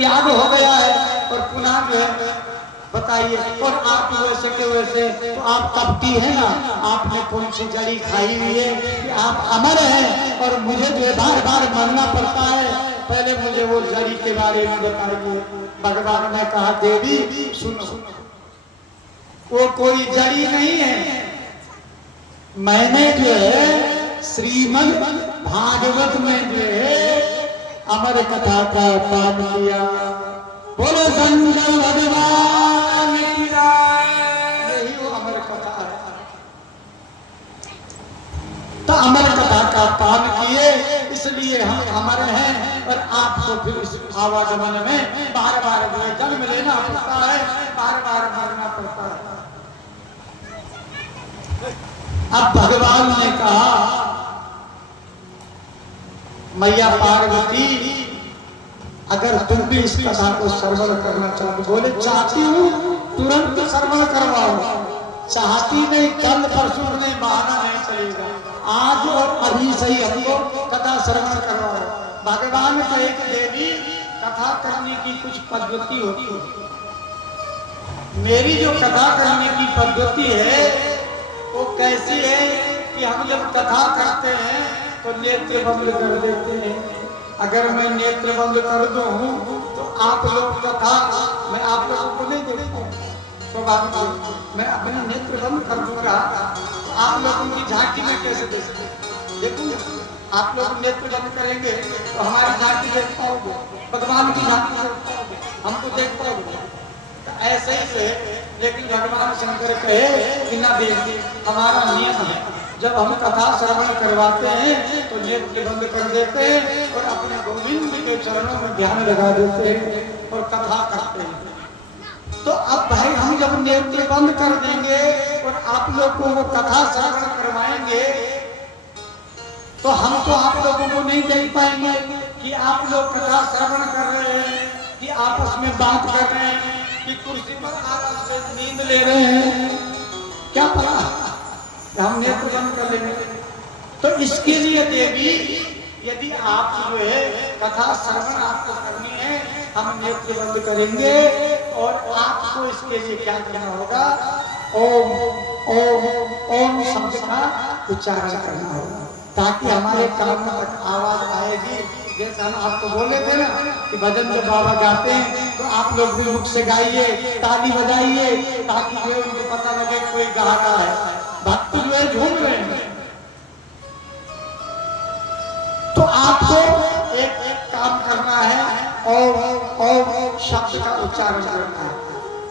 त्याग हो गया है और पुनः जो है बताइए। और आप वैसे के वैसे तो आप कपटी है ना, आपने कौन सी जड़ी खाई हुई है कि आप अमर हैं और मुझे जो है बार बार मरना पड़ता है। पहले मुझे वो जड़ी के बारे में बताइए। भगवान ने कहा देवी सुनो, वो कोई जड़ी नहीं है। मैंने जो है श्रीमद् भागवत में जो है अमर कथा का पाठ किया। बोलो शंकर भगवान की जय। यही वो अमर कथा है। तो अमर कथा का पाठ किए इसलिए हम अमर हैं और आपको फिर इस आवागमन में बार बार जो है जन्म लेना पड़ता है, बार बार मरना पड़ता है। अब भगवान ने कहा मैया पार्वती अगर तुम भी इस कथा को श्रवण करना चाहते, बोले चाहती हूँ तुरंत श्रवण करवाओ, चाहती नहीं कल परसों नहीं, बहाना नहीं चलेगा, आज और अभी से ही हमको कथा श्रवण करवाओ। भगवान कहे कि देवी कथा करने की कुछ पद्धति होती है। मेरी जो कथा करने की पद्धति है वो कैसी है कि हम जब कथा करते हैं तो नेत्र बंद कर देते हैं। अगर मैं नेत्र बंद कर दूं तो आप लोग कथा मैं आप लोगों को नहीं देखता, तो मैं अपने नेत्र बंद कर दूंगा तो आप लोगों की झांकी में कैसे देखूंगा। आप लोग नेत्र बंद करेंगे तो हमारी झांकी देख पाओगे, भगवान की झांकी देख पाओगे, हमको देख पाओगे। तो ऐसे ही से लेकिन भगवान शंकर कहे कि ना देवी हमारा नियम है, जब हम कथा श्रवण करवाते हैं तो नेत्र बंद कर देते हैं और अपने गोविंद के चरणों में ध्यान लगा देते हैं और कथा करते हैं। तो अब भाई हम जब नेत्र बंद कर देंगे और आप लोग को वो कथा श्रवण करवाएंगे तो हम तो आप लोगों को नहीं देख पाएंगे कि आप लोग कथा श्रवण कर रहे हैं, कि आपस में बात कर रहे हैं, कि कुर्सी पर आपस में नींद ले रहे हैं, क्या पता हम नेत्र बंद कर लेंगे। तो इसके लिए देवी यदि आप जो है कथा श्रवण आपको करनी है हम नेत्र बंद करेंगे और आपको इसके लिए क्या करना होगा, ओम ओम ओम शब्द का उच्चारण करना होगा ताकि हमारे कान तक आवाज आएगी। जैसे हम आपको बोले थे ना कि भजन जब बाबा गाते हैं तो आप लोग भी मुख से गाइए, ताली बजाइए ताकि जो उनको पता लगे कोई गा रहा है, भक्त जो है झूम रहे हैं। तो आपको एक एक काम करना है, ओम ओम शब्द का उच्चारण करना है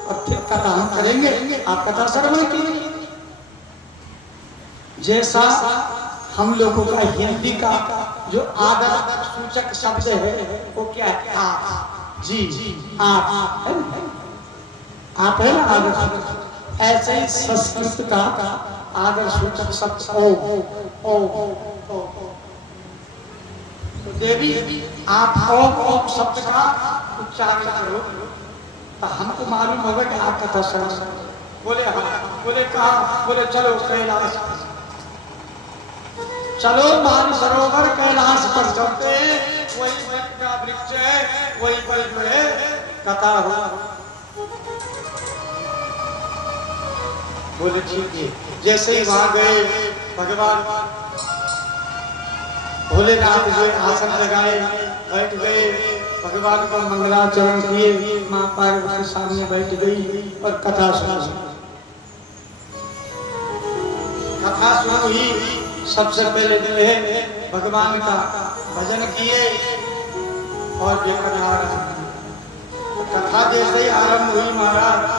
और फिर कथा हम करेंगे, आप कथा श्रवण कीजिए। जैसा हम लोगों का हिंदी का जो आदर सूचक शब्द है वो क्या है, आप, जी आप है ना आदर सूचक। ऐसे ही संस्कृत का आदर सूचक शब्द ओ ओ। तो देवी आप ओम ओम शब्द का उच्चारण करो तो हमको मालूम होगा कि आप कथा श्रवण। बोले हाँ, बोले कहा, बोले चलो कैलाश, चलो मानसरोवर कैलाश पर चलते हैं, वही वट का वृक्ष है, वही पर जो है कथा हो। बोले ठीक है। जैसे ही वहां गए भगवान भोलेनाथ जो आसन लगाए बैठ गए, भगवान का मंगलाचरण किए, मां पार्वती सामने बैठ गई और कथा सुनी। कथा सुनी सबसे पहले जो है भगवान का भजन किए और कथा जैसे ही आरंभ हुई महाराज